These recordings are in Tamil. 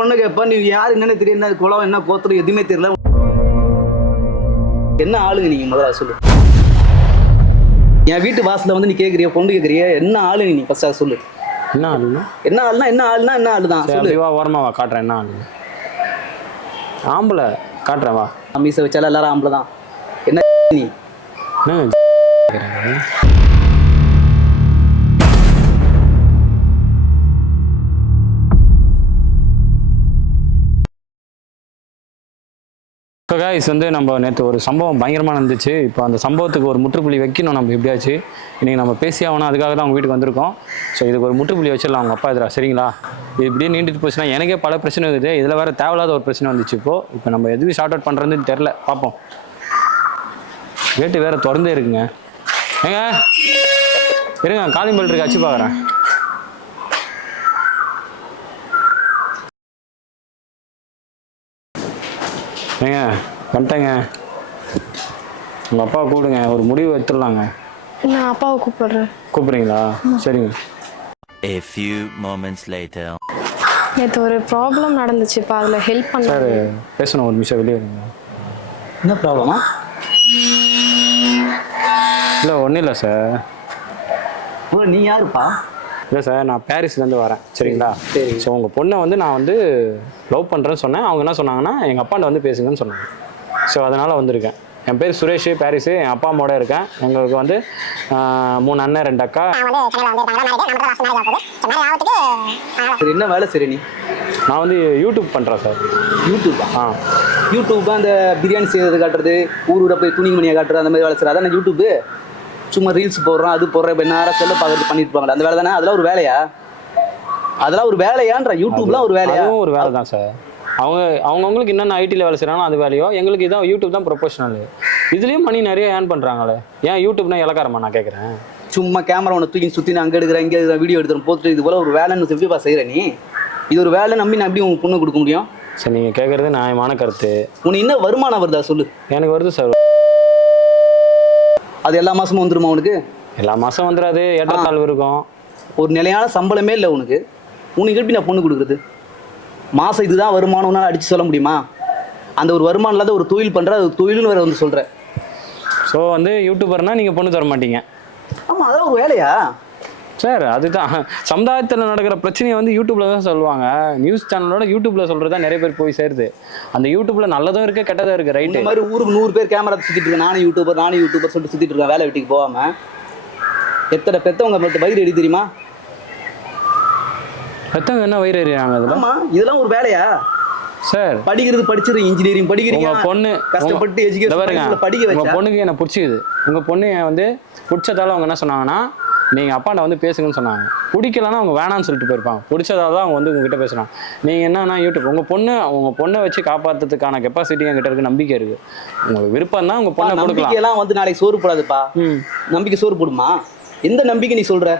பொண்ணை கேட்பா நீ யார் என்னன்னு தெரியும் என்ன குளம் என்ன கோத்திரம் எதுவுமே தெரியல. என்ன ஆளுங்க நீங்க முதல்ல சொல்லு. என் வீட்டு வாசல்ல வந்து நீ கேக்குறிய பொண்ணு கேக்குறிய என்ன ஆளுங்க நீ ஃபர்ஸ்ட் சொல்லு. என்ன ஆளுங்க? என்ன ஆளுனா என்ன ஆளுனா என்ன ஆளு தான் சொல்லு. வா ஓரமா வா காட்டுறேன் என்ன ஆளுங்க. ஆம்பளை காட்டுறேன் வா. மீச வச்சாலும் எல்லாரும் ஆம்பளை தான் என்ன நீ? என்ன இப்போ வந்து நம்ம நேற்று ஒரு சம்பவம் பயங்கரமாக நடந்துச்சு. இப்போ அந்த சம்பவத்துக்கு ஒரு முற்றுப்புள்ளி வைக்கணும் நம்ம எப்படியாச்சு? இன்றைக்கி நம்ம பேசி ஆகணும். அதுக்காக தான் அவங்க வீட்டுக்கு வந்திருக்கோம். ஸோ இதுக்கு ஒரு முற்றுப்புள்ளி வச்சிடலாம். அவங்க அப்பா எதிரா சரிங்களா? இது இப்படியே நீண்டுட்டு போச்சுன்னா எனக்கே பல பிரச்சனை இருக்குது இதில் வேறு தேவையில்லாத ஒரு பிரச்சனை வந்துச்சு இப்போது இப்போ நம்ம எதுவும் ஷார்ட் அவுட் பண்ணுறதுன்னு தெரில பார்ப்போம். கேட்டு வேறு திறந்தே இருக்குங்க. ஏங்க? இருங்க காலிம்பல் இருக்கு அச்சு பார்க்குறேன். ஏங்க வந்துட்டேங்க. உங்கள் அப்பா கூப்பிடுங்க ஒரு முடிவு எடுத்துடலாங்க. நான் அப்பாவை கூப்பிடுறேன். கூப்பிட்றீங்களா? சரிங்க. A few moments later. நேற்று ஒரு ப்ராப்ளம் நடந்துச்சுப்பா அதில் ஹெல்ப் பண்ண சார் பேசணும் ஒரு நிமிஷம் வெளியே இருங்க. என்ன ப்ராப்ளமா இல்லை ஒன்றும் இல்லை சார். ப்ரோ நீ யாருப்பா? இல்லை சார் நான் பாரிஸ்லேருந்து வரேன் சரிங்களா? சரி. ஸோ உங்கள் பொண்ணை வந்து நான் வந்து லவ் பண்ணுறேன்னு சொன்னேன். அவங்க என்ன சொன்னாங்கன்னா எங்கள் அப்பாண்ட வந்து பேசுங்கன்னு சொன்னாங்க. ஸோ அதனால் வந்திருக்கேன். என் பேர் சுரேஷ் பாரிஸு என் அப்பா அம்மாவோட இருக்கேன். எங்களுக்கு வந்து மூணு அண்ணன் ரெண்டு அக்கா. சரி என்ன வேலை சரி நீ? நான் வந்து யூடியூப் பண்ணுறேன் சார். யூடியூப்பா ஆ. யூடியூப் அந்த பிரியாணி செய்யறது காட்டுறது ஊர் ஊரை போய் துணி மணியை காட்டுறது அந்த மாதிரி வேலை செய்யறது அதானே யூடியூப் சும்மா ரீல்ஸ் போடுறோம் அது போடுறேன் இப்போ நேரம் செல்ல பார்க்கறது பண்ணிட்டு இருப்பாங்க அந்த வேலை தானே அதெல்லாம் ஒரு வேலையா? அதெல்லாம் ஒரு வேலையான்ற யூடியூப்லாம் ஒரு வேலையா? ஒரு வேலை தான் சார். அவங்க அவங்கவுங்களுக்கு என்னென்ன ஐடியில் வேலை செய்கிறாங்களோ அது வேலையோ எங்களுக்கு இதான் யூடியூப் தான் ப்ரொஃபஷனல் இதுலேயும் மணி நிறைய ஏர்ன் பண்ணுறாங்களே ஏன் யூடியூப்னா இலக்காரமா நான் கேட்குறேன் சும்மா கேமரா ஒன்று தூக்கி சுற்றி நான் அங்கே எடுக்கிறேன் இங்கே எடுக்கிறேன் வீடியோ எடுத்துறேன் போட்டு இது போல ஒரு வேலைன்னு எப்படிப்பா செய்கிற நீ? இது ஒரு வேலை நம்பி நான் எப்படி உன் பொண்ணு கொடுக்க முடியும்? சரி நீங்கள் கேட்குறது நியாயமான கருத்து. உனக்கு என்ன வருமானம் வருதா? சொல்லு. எனக்கு வருது சார். அது எல்லா மாசமும் வந்துருமா உனக்கு? எல்லா மாதம் வந்துடாது ஏற்றத்தாழ்வு இருக்கும். ஒரு நிலையான சம்பளமே இல்லை உனக்கு. உனக்கு எப்படி நான் பொண்ணு கொடுக்குறது? மாதம் இதுதான் வருமானம்னால அடித்து சொல்ல முடியுமா? அந்த ஒரு வருமானம் இல்லாத ஒரு தொழில் பண்ணுற அது தொழில்னு வேற வந்து சொல்கிற ஸோ வந்து யூடியூபர்னா நீங்கள் பொண்ணு தர மாட்டீங்க ஆமாம் அதெல்லாம் ஒரு வேலையா? சார் அதுதான். சமுதாயத்தில் நடக்கிற பிரச்சனையை வந்து யூடியூப்ல தான் சொல்லுவாங்க. நியூஸ் சேனலோட யூடியூப்ல சொல்றது தான் நிறைய பேர் போய் சேருது. அந்த யூடியூப்ல நல்லதும் இருக்கு கெட்டதும் இருக்கு இந்த ரைட்டு மாதிரி ஊருக்கு நூறு பேர் கேமரா சுற்றிட்டு இருக்கேன் நானும் யூடியூபர் நானும் யூடியூபர் சொல்லிட்டு சுற்றிட்டு இருக்கேன் வேலை வீட்டுக்கு போகாமல் எத்தனை பெத்தவங்க பத்து பயிர் எடி தெரியுமா? பெத்தவங்க என்ன வயிறு எறியாங்க அதில்? ஆமாம் இதெல்லாம் ஒரு வேலையா? சார். படிக்கிறது படிச்சிரு இன்ஜினியரிங் படிக்கிறீங்க. உங்க பொண்ணு கஷ்டப்பட்டு எஜுகேஷன் படிக்க வச்சா. பொண்ணுக்கு என்ன பிடிச்சிக்குது? உங்க பொண்ணு வந்து பிடிச்சதால அவங்க என்ன சொன்னாங்கன்னா நீங்க அப்பாண்ட வந்து பேசுங்கன்னு சொன்னாங்க. பிடிக்கலன்னா அவங்க வேணாம்னு சொல்லிட்டு போயிருப்பாங்க. பிடிச்சதால தான் அவங்க வந்து உங்ககிட்ட பேசுறாங்க. நீங்க என்னன்னா யூடியூப் உங்க பொண்ணு உங்க பொண்ணை வச்சு காப்பாத்துறதுக்கான கெப்பாசிட்டி என்கிட்ட இருக்கு நம்பிக்கை இருக்கு. உங்களுக்கு விருப்பம் தான் உங்க பொண்ணை கொடுக்கலாம். நம்பிக்கையெல்லாம் வந்து நாளைக்கு சோறு போடாதுப்பா. நம்பிக்கை சோறு போடுமா? எந்த நம்பிக்கை நீ சொல்ற?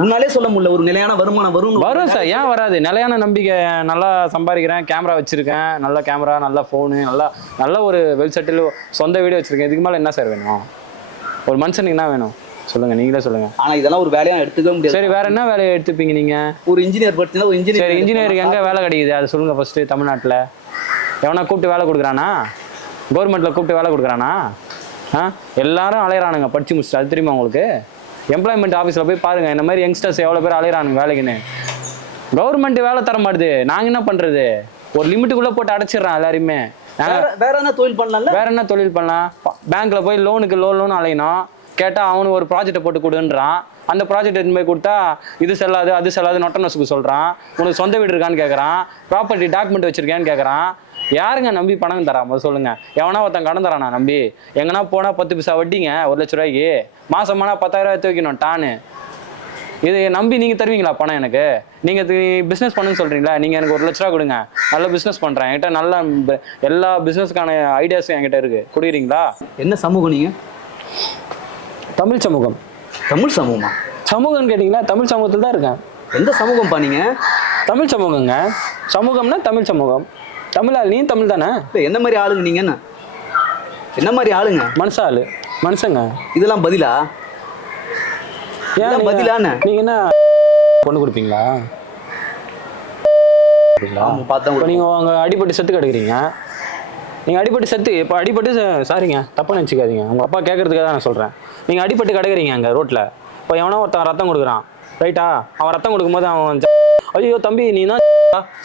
உன்னாலே சொல்ல முடியல ஒரு நிலையான வருமானம் வரும் வரும் சார் ஏன் வராது? நிலையான நம்பிக்கை நல்லா சம்பாதிக்கிறேன் கேமரா வச்சிருக்கேன் நல்ல கேமரா நல்ல ஃபோனு நல்லா நல்ல ஒரு வெல் செட்டில் சொந்த வீடு வச்சிருக்கேன். இதுக்கு மேலே என்ன சார் வேணும்? ஒரு மனுஷனுக்கு என்ன வேணும்? சொல்லுங்க நீங்களே சொல்லுங்க. ஆனா இதெல்லாம் ஒரு வேலையா எடுத்துக்க முடியாது. சரி வேற என்ன வேலையை எடுத்துப்பீங்க நீங்க? ஒரு இன்ஜினியர் படிச்சா ஒரு இன்ஜினியர் சரி இன்ஜினியருக்கு எங்க வேலை கிடைக்குது? அதை சொல்லுங்க ஃபர்ஸ்ட் தமிழ்நாட்டில். எவனா கூப்பிட்டு வேலை கொடுக்குறானா? கவர்மெண்ட்ல கூப்பிட்டு வேலை கொடுக்குறானா? ஆ? எல்லாரும் அலையறானுங்க படிச்சு முடிச்சுட்டு. அது தெரியுமா உங்களுக்கு? எம்ப்ளாய்மெண்ட் ஆஃபீஸில் போய் பாருங்க இந்த மாதிரி யங்ஸ்டர்ஸ் எவ்வளோ பேர் அலையறானுங்க வேலைக்குன்னு. கவர்மெண்ட் வேலை தர மாட்டுது. நாங்க என்ன பண்றது? ஒரு லிமிட்டுக்குள்ள போட்டு அடைச்சிடுறான் எல்லாரையுமே. வேற என்ன தொழில் பண்ணலாம்ல? வேற என்ன தொழில் பண்ணலாம்? பேங்க்ல போய் லோனுக்கு லோன் லோன் அலையணும். கேட்டால் அவனு ஒரு ப்ராஜெக்ட்டை போட்டு கொடுன்றான். அந்த ப்ராஜெக்ட் எடுத்து போய் கொடுத்தா இது செல்லாது அது செல்லாது நொட்டனஸுக்கு சொல்கிறான் உனக்கு சொந்த வீடு இருக்கான்னு கேட்கறான் ப்ராப்பர்ட்டி டாக்குமெண்ட் வச்சிருக்கேன்னு கேட்குறான் யாருங்க நம்பி பணம் தரா? முதல் சொல்லுங்க. எவனா ஒருத்தன் கடன் தரானா நம்பி? எங்கன்னா போனா பத்து பைசா வட்டிங்க ஒரு லட்ச ரூபாய்க்கு? மாசமானா பத்தாயிரம் ரூபாய் எடுத்து வைக்கணும் டானு இது நம்பி நீங்கள் தருவீங்களா பணம் எனக்கு? நீங்கள் பிஸ்னஸ் பண்ணுன்னு சொல்கிறீங்களா நீங்கள் எனக்கு ஒரு லட்ச ரூபா கொடுங்க. நல்ல பிஸ்னஸ் பண்ணுறேன் என்கிட்ட நல்ல எல்லா பிஸ்னஸ்க்கான ஐடியாஸும் என்கிட்ட இருக்குது கொடுக்குறீங்களா? என்ன சமூகம் நீங்கள் தமிழ் சமூகம். தமிழ் சமூகமா? சமூகம்னு கேட்டிங்களா தமிழ் சமூகத்தில் தான் இருக்கேன். எந்த சமூகம்ப்பா நீங்க? தமிழ் சமூகங்க. சமூகம்னா தமிழ் சமூகம். தமிழா நீ தமிழ் தானே? இல்ல என்ன மாதிரி ஆளுங்க நீங்க என்ன? மாதிரி ஆளுங்க? மனுஷாளு. மனுஷங்க. இதெல்லாம் பதிலா? ஏன் பதிலான நீங்க என்ன? பொண்ணு கொடுப்பீங்களா? பார்த்தா நீங்கள் அங்கே அடிபட்டு செத்து கிடக்குறீங்க. நீங்கள் அடிபட்டு செத்து இப்போ அடிபட்டு ச- சாரிங்க தப்பாக நினச்சிக்காதீங்க. உங்கள் அப்பா கேட்கறதுக்காக தான் நான் சொல்கிறேன் நீங்கள் அடிபட்டு கிடக்குறீங்க அங்கே ரோட்டில் இப்போ எவனோ ஒருத்தன் ரத்தம் கொடுக்குறான். ரைட்டா அவன் ரத்தம் கொடுக்கும்போது அவன் ஐயோ தம்பி நீ தான்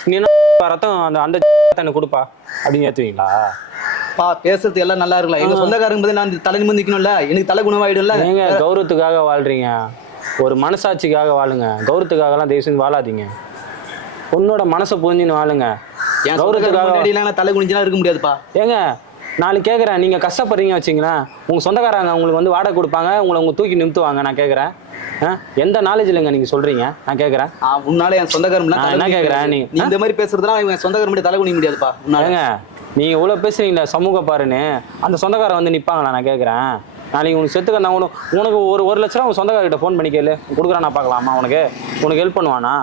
நீ ரத்தம் அந்த அந்த எனக்கு கொடுப்பா அப்படின்னு ஏற்றுவீங்களா பா பேசுறது எல்லாம் நல்லா இருக்கலாம் எங்க சொந்தக்காரங்க போது நான் தலை நிக்கணும்ல? எனக்கு தலை குணமாயிடும்ல? நீங்க கௌரவத்துக்காக வாழ்றீங்க. ஒரு மனசாட்சிக்காக வாழுங்க. கௌரவத்துக்காகலாம் தயவு செஞ்சு வாழாதீங்க. உன்னோட மனசை புரிஞ்சுன்னு வாழுங்க. என் கௌரவத்துக்காக தலை குனிஞ்செல்லாம் இருக்க முடியாதுப்பா. ஏங்க நாளைக்கு கேட்குறேன் நீங்கள் கஷ்டப்படுறீங்க வச்சிங்களேன் உங்கள் சொந்தக்காரங்க உங்களுக்கு வந்து வாடகை கொடுப்பாங்க உங்களை உங்க தூக்கி நிறுத்துவாங்க நான் கேட்குறேன் எந்த நாலேஜ் இல்லைங்க நீங்கள் சொல்கிறீங்க நான் கேட்குறேன் உன்னால என் சொந்தக்காரம்லாம் என்ன முடியாது. நீ- இந்த மாதிரி பேசுறதுலாம் என் சொந்தக்காரங்க முன்னாடி தலை குனிய முடியாதுப்பா உன்னால ஏங்க நீங்கள் இவ்வளோ பேசுறீங்களா சமூக பாருன்னு. அந்த சொந்தக்காரன் வந்து நிற்பாங்களா நான் கேட்குறேன் நாளைக்கு உனக்கு செத்துக்க நான் உனக்கு உனக்கு ஒரு ஒரு லட்ச ரூபா உன் சொந்தக்காரர்கிட்ட ஃபோன் பண்ணி கேளு. கொடுக்குறான் நான் பார்க்கலாமா உனக்கு? உனக்கு ஹெல்ப் பண்ணுவானா?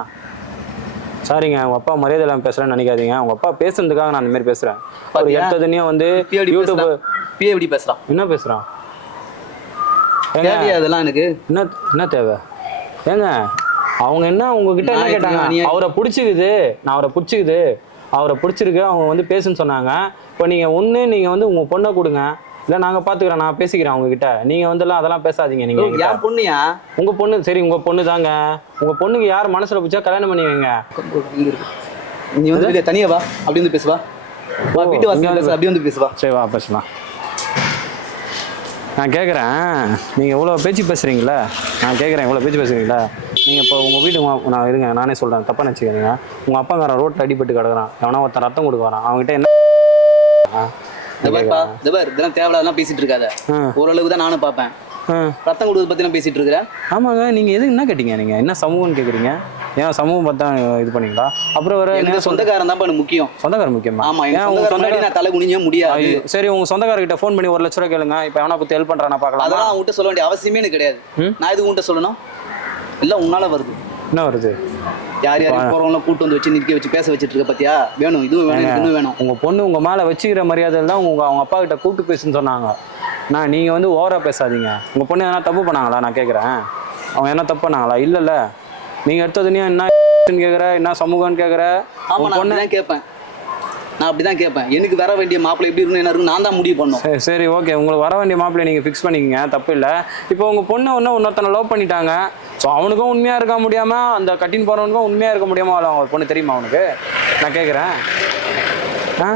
சாரிங்க உங்கள் அப்பா மரியாதை இல்லாமல் பேசுகிறேன்னு நினைக்காதீங்க. உங்கள் அப்பா பேசுறதுக்காக நான் அந்த மாதிரி பேசுகிறேன் அவர்? எடுத்ததுனையும் வந்து யூடியூப் பேசுறான். பிஏ எப்படி பேசுறான். என்ன தேவையா அதெல்லாம் எனக்கு? என்ன என்ன தேவை? ஏங்க அவங்க என்ன உங்ககிட்ட என்ன கேட்டாங்க? அவரை பிடிச்சிக்குது. நான் அவரை பிடிச்சிக்குது. அவரை பிடிச்சிருக்கு அவங்க வந்து பேசுன்னு சொன்னாங்க. இப்போ நீங்கள் ஒன்று நீங்கள் வந்து உங்கள் பொண்ணை கொடுங்க. இல்லை நாங்கள் பார்த்துக்குறோம் நான் பேசிக்கிறேன் அவங்க கிட்ட நீங்கள் வந்துலாம் அதெல்லாம் பேசாதீங்க நீங்கள். என் பொண்ணுயா? உங்க பொண்ணு சரி உங்க பொண்ணு தாங்க. உங்க பொண்ணுக்கு யார் மனசுல பிடிச்சா கல்யாணம் பண்ணி வைங்க. நீ வந்து தனியா வா அப்படி வந்து பேசுவா? வா வீட்டு வாசல் பேச அப்படி வந்து பேசுவா? சரி வா பேசலாம். நான் கேட்குறேன் நீங்கள் இவ்வளோ பேச்சு பேசுகிறீங்களா நான் கேட்குறேன் இவ்வளோ பேச்சு பேசுகிறீங்களா நீங்கள் இப்போ உங்கள் வீட்டுக்கு நான் இருங்க நானே சொல்கிறேன் தப்பாக நினச்சிக்கிறீங்க உங்கள் அப்பாங்காரன் ரோட்டில் அடிபட்டு கிடக்குறான். எவனா ஒருத்தன் ரத்தம் கொடுக்க வரான். அவங்ககிட்ட என்ன ஆ, இந்த பாருப்பா இந்த பாரு இதெல்லாம் தேவையில்லாதான் பேசிட்டு இருக்காத. ஓரளவுக்கு தான் நானும் பார்ப்பேன். ரத்தம் கொடுக்கறத பத்தி நான் பேசிட்டு இருக்கிறேன் ஆமாங்க நீங்கள் எது என்ன கேட்டீங்க நீங்கள் என்ன சமூகம்னு கேட்குறீங்க ஏன் சமூகம் பார்த்தா இது பண்ணீங்களா? அப்புறம் வேறு எனக்கு சொந்தக்காரன் தான் எனக்கு முக்கியம். சொந்தக்காரர் முக்கியமா? ஆமா ஏன் உங்க சொந்தக்காரன் சொந்தக்கார நான் தலை குனிஞ்ச முடியாது. சரி உங்க சொந்தக்காரர்கிட்ட ஃபோன் பண்ணி ஒரு லட்ச ரூபா கேளுங்க. இப்போ எவனா பத்தி ஹெல்ப் பண்றானா பார்க்கலாமா? அதெல்லாம் உன்கிட்ட சொல்ல வேண்டிய அவசியமே எனக்கு கிடையாது? நான் எதுக்கு உன்கிட்ட சொல்லணும்? எல்லாம் உன்னால வருது. என்ன வருது? யார் யாரையும் போறவங்களாம் கூட்டு வந்து வச்சு நிற்க வச்சு பேச வச்சுட்டு இருக்க பாத்தியா? வேணும் இதுவும் வேணும் இன்னும் வேணும். உங்க பொண்ணு உங்க மேல வச்சுக்கிற மரியாதையில் தான் உங்க அவங்க அப்பா கிட்ட கூப்பிட்டு பேசுன்னு சொன்னாங்க. நான் நீங்க வந்து ஓவரா பேசாதீங்க. உங்க பொண்ணு எதனா தப்பு பண்ணாங்களா? நான் கேட்குறேன் அவங்க என்ன தப்பு பண்ணாங்களா? இல்லைல்ல. நீங்க எடுத்ததுனையும் என்ன கேட்குற என்ன சமூகம்னு கேட்குற உங்க நான் பொண்ணு அப்படிதான் கேட்பேன். எனக்கு வர வேண்டிய மாப்பிள்ளை எப்படி இருக்கணும் என்ன இருக்கணும் நான் தான் முடிவு பண்ணோம் சரி சரி ஓகே உங்களுக்கு வர வேண்டிய மாப்பிள்ளை நீங்கள் ஃபிக்ஸ் பண்ணிக்கங்க. தப்பு இல்லை. இப்போ உங்கள் பொண்ணு ஒன்று இன்னொருத்தனை லவ் பண்ணிட்டாங்க. ஸோ அவனுக்கும் உண்மையாக இருக்க முடியாமல் அந்த கட்டின்னு போகிறவனுக்கும் உண்மையாக இருக்க முடியாமல் அவளை அவங்க பொண்ணு தெரியுமா அவனுக்கு நான் கேட்குறேன் ஆ?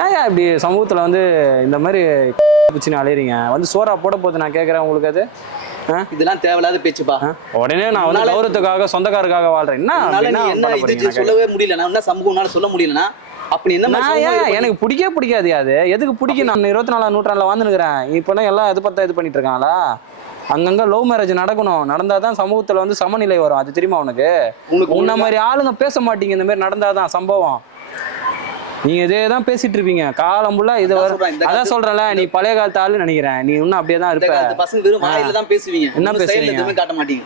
ஏன் இப்படி சமூகத்தில் வந்து இந்த மாதிரி பிடிச்சின்னு அலையிறீங்க? வந்து சோறா போட போகுது நான் கேட்குறேன் உங்களுக்கு அது. இதெல்லாம் தேவையில்லாத பேச்சுப்பா? உடனே நான் வந்து கௌரவத்துக்காக சொந்தக்காரருக்காக வாழ்றேன். என்ன சொல்லவே முடியல. நான் என்ன சமூகம் உன்னால சொல்ல முடியலனா அப்படி என்ன இது எனக்கு பிடிக்கவே பிடிக்காது அது? எதுக்கு பிடிக்கும்? நான் இருபத்தி நாலாம் நூற்றாண்டுல வாழ்ந்துருக்கிறேன் இப்போலாம் எல்லாம் எது பார்த்தா இது பண்ணிட்டு இருக்காங்களா? அங்கங்க லவ் மேரேஜ் நடக்கணும். நடந்தாதான் சமூகத்துல வந்து சமநிலை வரும். அது தெரியுமா உனக்கு? உன்ன மாதிரி ஆளுங்க பேச மாட்டீங்க. இந்த மாதிரி நடந்தாதான் சம்பவம். நீங்க இதே தான் பேசிட்டு இருப்பீங்க. காலம் ஃபுல்லா இது அதான் சொல்றேன்ல நீ பழைய காலத்து ஆளு நினைக்கிறேன். நீ இன்னும் அப்படியே தான் இருப்ப. பசங்க என்ன பேசுவீங்க காட்ட மாட்டீங்க.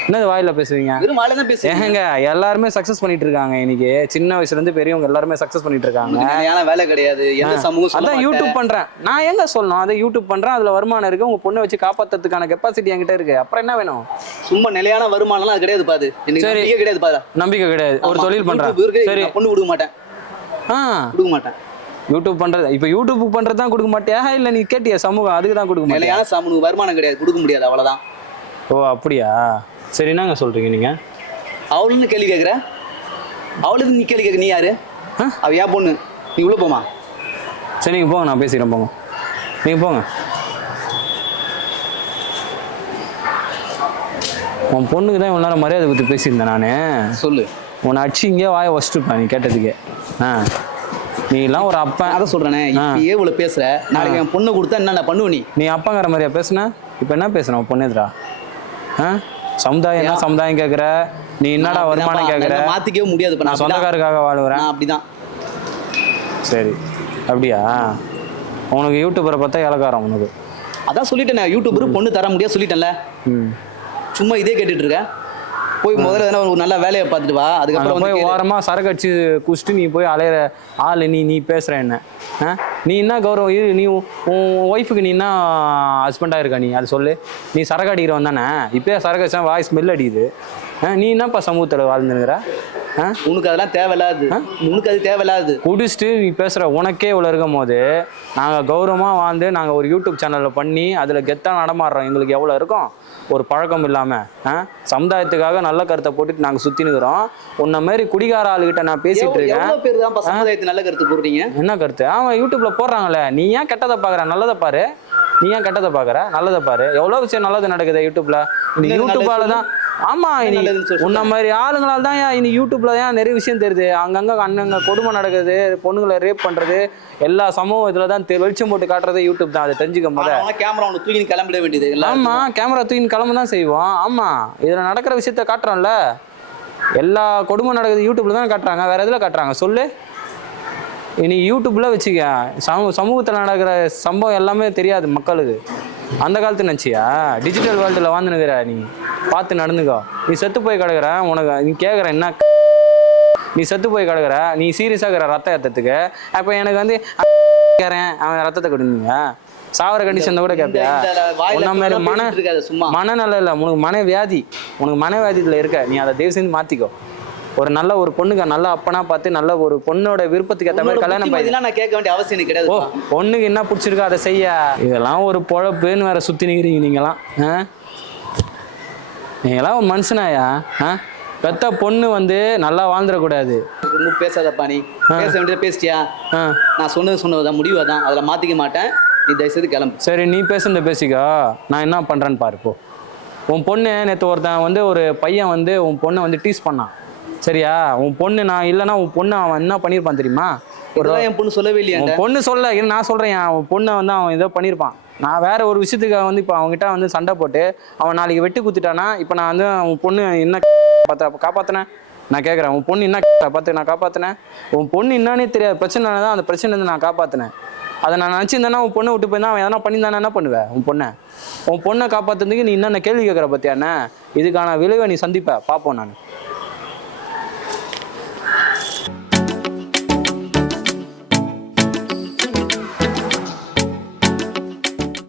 என்னது வாயில பேசுவீங்க வெறும் வாயில தான் பேசுவீங்க ஏங்க எல்லாருமே சக்சஸ் பண்ணிட்டு இருக்காங்க இன்னைக்கு. சின்ன வயசுல இருந்து பெரியவங்க எல்லாருமே சக்சஸ் பண்ணிட்டு இருக்காங்க நிலையான வேலை கிடையாது. எந்த சமூகம் அதான். யூடியூப் பண்றேன். நான் எங்க சொல்லணும்? அதை யூடியூப் பண்றேன். அதுல வருமானம் இருக்கு. உங்க பொண்ணை வச்சு காப்பாத்துறதுக்கான கெப்பாசிட்டி என்கிட்ட இருக்கு. அப்புறம் என்ன வேணும்? சும்மா நிலையான வருமானம்லாம் அது கிடையாது பாது. சரி. கிடையாது பாரு நம்பிக்கை கிடையாது. ஒரு தொழில் பண்றேன். சரி. பொண்ணு கொடுக்க மாட்டேன். ஆ. கொடுக்க மாட்டேன். யூடியூப் பண்றது. இப்ப யூடியூப் பண்றது தான் கொடுக்க மாட்டியா? இல்ல நீ கேட்டியா? சமூகம் அதுக்கு தான் கொடுக்க மாட்டியா? நிலையான சமூக வருமானம் கிடையாது. கொடுக்க முடியாது. அவ்வளவுதான். ஓ அப்படியா? சரி என்னங்க சொல்றீங்க நீங்க? அவளுன்னு கேள்வி கேக்குற? அவளுக்கு நீ கேள்வி கேட்க நீ யாரு? அவ ஏன் பொண்ணு? நீ உள்ள போமா சரி நீங்க போங்க நான் பேசிக்கிறேன் போங்க. நீங்க போங்க. உன் பொண்ணுக்கு தான் இவ்வளோ நேரம் மரியாதை கொடுத்து பேசியிருந்தேன் நான். சொல்லு. உன்னை அடிச்சு இங்கே வாயை வச்சுட்டுப்பேன் நீ கேட்டதுக்கு. ஆ. நீ எல்லாம் ஒரு அப்பன் அதான் சொல்றேனே இப்பயே இவ்வளவு பேசுற. நாளைக்கு என் பொண்ணை கொடுத்தா என்ன பண்ணுவ நீ? நீ அப்பாங்கிற மாதிரியா பேசுன? இப்போ என்ன பேசுன உன் பொண்ணு எதிரா? ஆ? சமுதாயம் என்ன சமுதாயம் கேட்குற நீ என்னடா வருமானம் கேட்குற நான் மாத்திக்கவே முடியாது இப்ப நான். சொந்தக்காருக்காக வாழுகிறேன் அப்படிதான். சரி. அப்படியா? உனக்கு யூடியூபரை பார்த்தா இலக்காரம் உனக்கு. அதான் சொல்லிட்டேனே யூடியூபர் பொண்ணு தர முடியாது சொல்லிட்டேன்ல. ம். சும்மா இதே கேட்டுட்டு இருக்க. போய் முதல்ல எதனா ஒரு நல்ல வேலையை பார்த்துட்டு வா. அதுக்கப்புறம் போய். ஓரமாக சரக்கு அடிச்சு குடிச்சிட்டு நீ போய் அலையிற ஆள் நீ நீ பேசுகிற என்ன? நீ என்ன கௌரவம்? இரு நீ உன் ஒய்ஃபுக்கு நீ என்ன ஹஸ்பண்டாக இருக்க நீ? அது சொல்லு. நீ சரக்கு அடிக்கிறவன் தானே? இப்போயே சரக்கு அடிச்சா வாய் ஸ்மெல் அடிக்குது. நீ என்னப்பா சமூகத்தில் வாழ்ந்துருக்கிற உனக்கு அதெல்லாம் தேவையில்லாது. உனக்கு அது தேவையில்லாது. குடிச்சிட்டு நீ பேசுகிற உனக்கே இவ்வளோ இருக்கும் போது நாங்கள் கௌரவமாக வாழ்ந்து நாங்கள் ஒரு யூடியூப் சேனலில் பண்ணி அதில் கெத்தாக நடமாடுறோம். எங்களுக்கு எவ்வளோ இருக்கும்? ஒரு பழக்கம் இல்லாமல் சமுதாயத்துக்காக நல்ல கருத்தை போட்டுட்டு நாங்கள் சுற்றினுக்கிறோம் உன்ன மாதிரி குடிகார ஆளுகிட்ட நான் பேசிகிட்டு இருக்கேன். பேர் தான் சமுதாயத்து நல்ல கருத்து போடுறீங்க? என்ன கருத்து? ஆமாம் யூடியூப்பில் போடுறாங்களே நீ ஏன் கெட்டதை பார்க்குற நல்லதை பாரு. நீ ஏன் கெட்டதை பார்க்குற நல்லதை பாரு. எவ்வளோ விஷயம் நல்லது நடக்குது யூடியூப்ல? இந்த யூடியூப்பால தான் ஆமா. உன்ன மாதிரி ஆளுங்களால தான் ஏன் இனி யூடியூப்ல தான் நிறைய விஷயம் தெரியுது? அங்கங்க அண்ணங்க கொடுமை நடக்குது பொண்ணுங்களை ரேப் பண்றது எல்லா சமூகம் இதுல தான் வெளிச்சம் போட்டு காட்டுறது யூடியூப் தான். அதை தெரிஞ்சுக்க முத. கேமரா உனக்கு தூக்கி கிளம்பிட வேண்டியது ஆமா கேமரா தூக்கி கிளம்ப தான் செய்வோம். ஆமா இதுல நடக்கிற விஷயத்த காட்டுறோம்ல. எல்லா கொடுமை நடக்குது யூடியூப்ல தான் காட்டுறாங்க. வேற எதுல காட்டுறாங்க? சொல்லு. இனி யூடியூப்ல வச்சுக்க. சமூக சமூகத்தில் நடக்கிற சம்பவம் எல்லாமே தெரியாது மக்களுக்கு. அந்த காலத்து நினச்சியா? டிஜிட்டல் வேர்ல்டில் வாழ்ந்துனுக்கிற நீ. பார்த்து நடந்துக்கோ. நீ செத்து போய் கிடக்குற உனக்கு நீ கேட்குற என்ன நீ செத்து போய் கிடக்குற நீ சீரியஸாக இருக்கிற ரத்த ஏற்றத்துக்கு அப்போ எனக்கு வந்து கேட்குறேன் அவன் ரத்தத்தை கொடுங்க சாவர கண்டிஷன் கூட கேட்பியா உன்ன மாதிரி மன. மனநல இல்லை உனக்கு மன வியாதி உனக்கு மன வியாதியில் இருக்க. நீ அதை தயவு செஞ்சு மாற்றிக்கோ ஒரு நல்ல ஒரு பொண்ணுக்கு நல்ல அப்பனா பார்த்து நல்ல ஒரு பொண்ணோட விருப்பத்துக்கு ஏற்ற மாதிரி கல்யாணம் பண்ணி நான் கேட்க வேண்டிய அவசியம் எனக்கு ஓ கிடையாது பொண்ணுக்கு என்ன பிடிச்சிருக்கோ அதை செய்ய. இதெல்லாம் ஒரு பொழப்புன்னு வேற சுற்றி நிற்கிறீங்க நீங்களாம் நீங்களாம் ஒரு மனுஷனாயா? ஆ? பெத்த பொண்ணு வந்து நல்லா வாழ்ந்துடக்கூடாது. ரொம்ப பேசாதப்பா நீ. பேச வேண்டியதை பேசிட்டியா? நான் சொன்னது சொன்னதுதான் முடிவு அதான். அதில் மாத்திக்க மாட்டேன். நீ தயவுசெய்து கிளம்பு. சரி நீ பேசுனத பேசிக்கோ. நான் என்ன பண்ணுறேன்னு பாரு இப்போ உன் பொண்ணு நேற்று ஒருத்தன் வந்து ஒரு பையன் வந்து உன் பொண்ணை வந்து டீஸ் பண்ணான். சரியா? உன் பொண்ணு நான் இல்லைன்னா உன் பொண்ணு அவன் என்ன பண்ணியிருப்பான் தெரியுமா? ஒரு என் பொண்ணு சொல்லவே இல்லையா உன் பொண்ணு சொல்ல நான் சொல்கிறேன் அவன் பொண்ணை வந்து அவன் ஏதோ பண்ணியிருப்பான். நான் வேற ஒரு விஷயத்துக்கு வந்து இப்போ அவன்கிட்ட வந்து சண்டை போட்டு அவன் நாளைக்கு வெட்டி குத்துட்டானா இப்போ நான் வந்து உன் பொண்ணு என்ன பார்த்து காப்பாற்றினேன் நான் கேட்குறேன் உன் பொண்ணு என்ன பார்த்து நான் காப்பாற்றினேன் உன் பொண்ணு என்னன்னே தெரியாது. பிரச்சனை தான் அந்த பிரச்சனை நான் காப்பாற்றினேன் அதை நான் நினச்சிருந்தேன்னா உன் பொண்ணை விட்டு போயிருந்தா அவன் எதனா பண்ணியிருந்தானே என்ன பண்ணுவேன் உன் பொண்ணை? உன் பொண்ணை காப்பாற்றுறதுக்கு நீ என்னென்ன கேள்வி கேட்குற பத்தியாண்ணே இதுக்கான விளைவை நீ சந்திப்ப. பார்ப்போம் நான்.